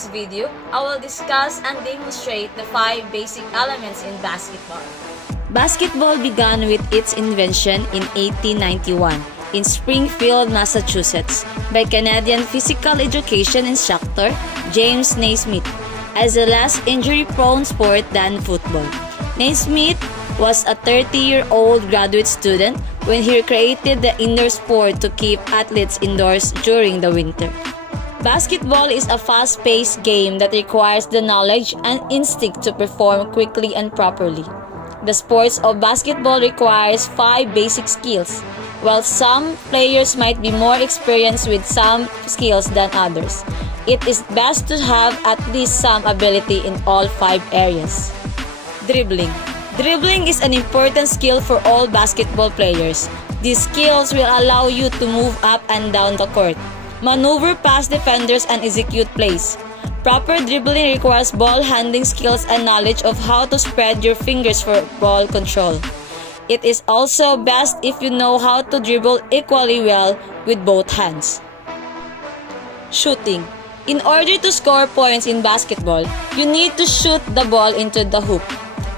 this video, I will discuss and demonstrate the 5 basic elements in basketball. Basketball began with its invention in 1891 in Springfield, Massachusetts by Canadian physical education instructor James Naismith as a less injury-prone sport than football. Naismith was a 30-year-old graduate student when he created the indoor sport to keep athletes indoors during the winter. Basketball is a fast-paced game that requires the knowledge and instinct to perform quickly and properly. The sport of basketball requires 5 basic skills. While some players might be more experienced with some skills than others, it is best to have at least some ability in all 5 areas. Dribbling. Dribbling is an important skill for all basketball players. These skills will allow you to move up and down the court, maneuver past defenders, and execute plays. Proper dribbling requires ball handling skills and knowledge of how to spread your fingers for ball control. It is also best if you know how to dribble equally well with both hands. Shooting. In order to score points in basketball, you need to shoot the ball into the hoop.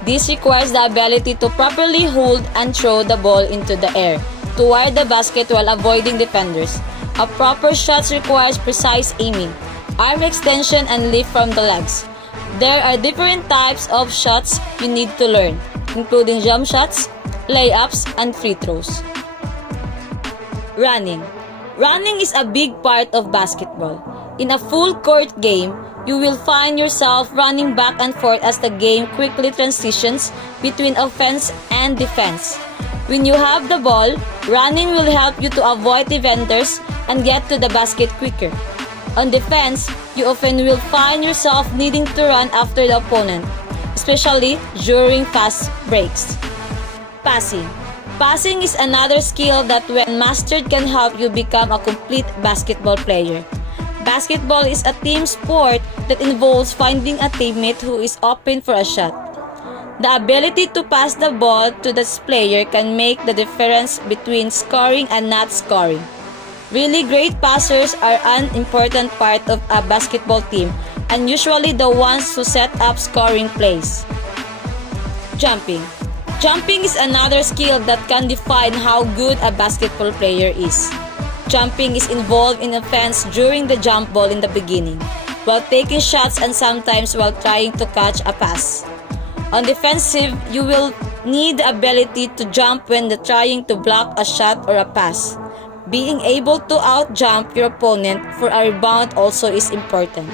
This requires the ability to properly hold and throw the ball into the air toward the basket while avoiding defenders. A proper shot requires precise aiming, arm extension, and lift from the legs. There are different types of shots you need to learn, including jump shots, layups, and free throws. Running. Running is a big part of basketball. In a full court game, you will find yourself running back and forth as the game quickly transitions between offense and defense. When you have the ball, running will help you to avoid defenders and get to the basket quicker. On defense, you often will find yourself needing to run after the opponent, especially during fast breaks. Passing. Passing is another skill that when mastered can help you become a complete basketball player. Basketball is a team sport that involves finding a teammate who is open for a shot. The ability to pass the ball to this player can make the difference between scoring and not scoring. Really great passers are an important part of a basketball team and usually the ones who set up scoring plays. Jumping. Jumping is another skill that can define how good a basketball player is. Jumping is involved in offense during the jump ball in the beginning, while taking shots and sometimes while trying to catch a pass. On defensive, you will need the ability to jump when trying to block a shot or a pass. Being able to out-jump your opponent for a rebound also is important.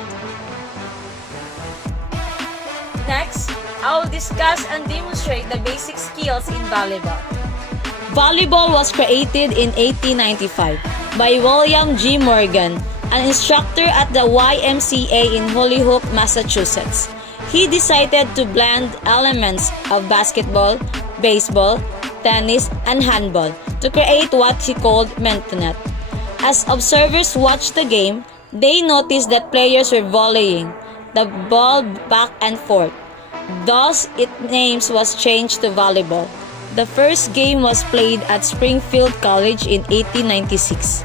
Next, I will discuss and demonstrate the basic skills in volleyball. Volleyball was created in 1895 by William G. Morgan, an instructor at the YMCA in Holyoke, Massachusetts. He decided to blend elements of basketball, baseball, tennis, and handball to create what he called Mentonet. As observers watched the game, they noticed that players were volleying the ball back and forth. Thus, its name was changed to volleyball. The first game was played at Springfield College in 1896.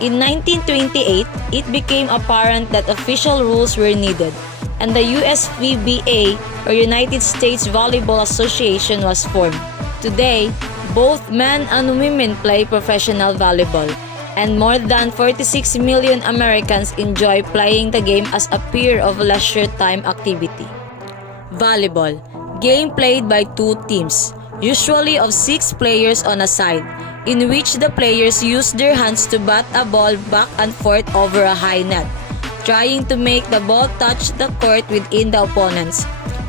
In 1928, it became apparent that official rules were needed, and the USVBA, or United States Volleyball Association, was formed. Today, both men and women play professional volleyball, and more than 46 million Americans enjoy playing the game as a peer of leisure time activity. Volleyball, game played by 2 teams, usually of 6 players on a side, in which the players use their hands to bat a ball back and forth over a high net, trying to make the ball touch the court within the opponent's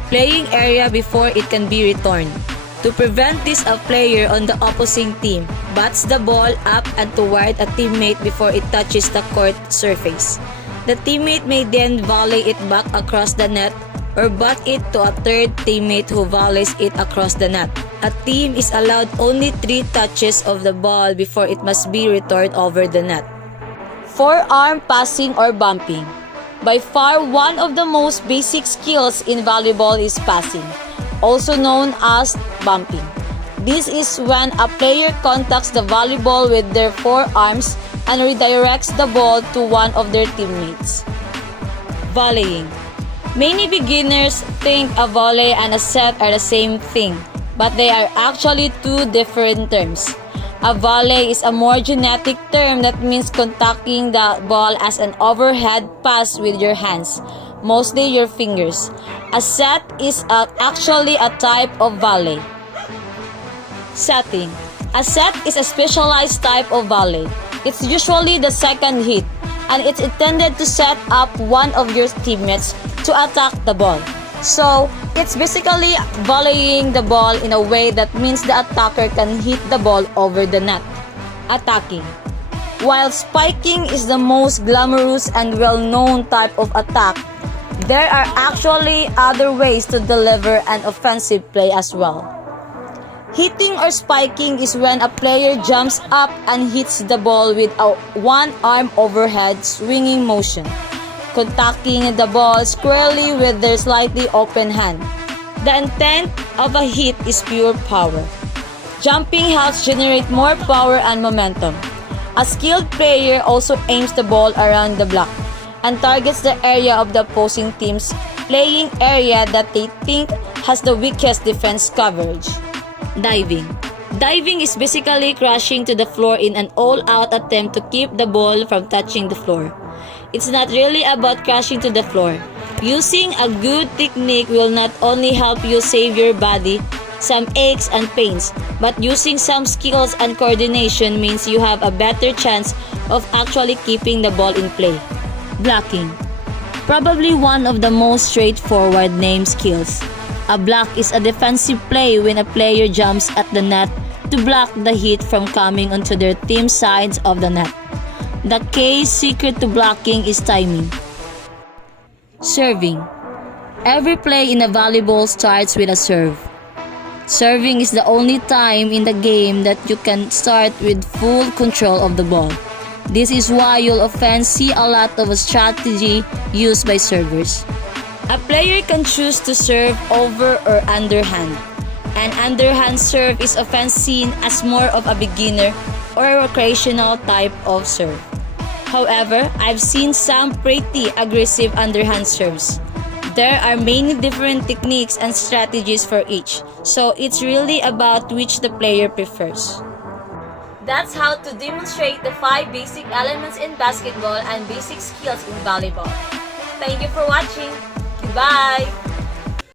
playing area before it can be returned. To prevent this, a player on the opposing team bats the ball up and toward a teammate before it touches the court surface. The teammate may then volley it back across the net or bat it to a third teammate who volleys it across the net. A team is allowed only 3 touches of the ball before it must be returned over the net. Forearm passing or bumping. By far, one of the most basic skills in volleyball is passing, also known as bumping. This is when a player contacts the volleyball with their forearms and redirects the ball to one of their teammates. Volleying. Many beginners think a volley and a set are the same thing, but they are actually two different terms. A volley is a more genetic term that means contacting the ball as an overhead pass with your hands, mostly your fingers. A set is actually a type of volley. Setting. A set is a specialized type of volley. It's usually the second hit, and it's intended to set up one of your teammates to attack the ball. So, it's basically volleying the ball in a way that means the attacker can hit the ball over the net. Attacking. While spiking is the most glamorous and well-known type of attack, there are actually other ways to deliver an offensive play as well. Hitting or spiking is when a player jumps up and hits the ball with a one-arm overhead swinging motion, contacting the ball squarely with their slightly open hand. The intent of a hit is pure power. Jumping helps generate more power and momentum. A skilled player also aims the ball around the block and targets the area of the opposing team's playing area that they think has the weakest defense coverage. Diving. Diving is basically crashing to the floor in an all-out attempt to keep the ball from touching the floor. It's not really about crashing to the floor. Using a good technique will not only help you save your body some aches and pains, but using some skills and coordination means you have a better chance of actually keeping the ball in play. Blocking. Probably one of the most straightforward named skills. A block is a defensive play when a player jumps at the net to block the hit from coming onto their team's sides of the net. The key secret to blocking is timing. Serving. Every play in a volleyball starts with a serve. Serving is the only time in the game that you can start with full control of the ball. This is why you'll often see a lot of a strategy used by servers. A player can choose to serve over or underhand. An underhand serve is often seen as more of a beginner or a recreational type of serve. However, I've seen some pretty aggressive underhand serves. There are many different techniques and strategies for each, so it's really about which the player prefers. That's how to demonstrate the 5 basic elements in basketball and basic skills in volleyball. Thank you for watching. Goodbye!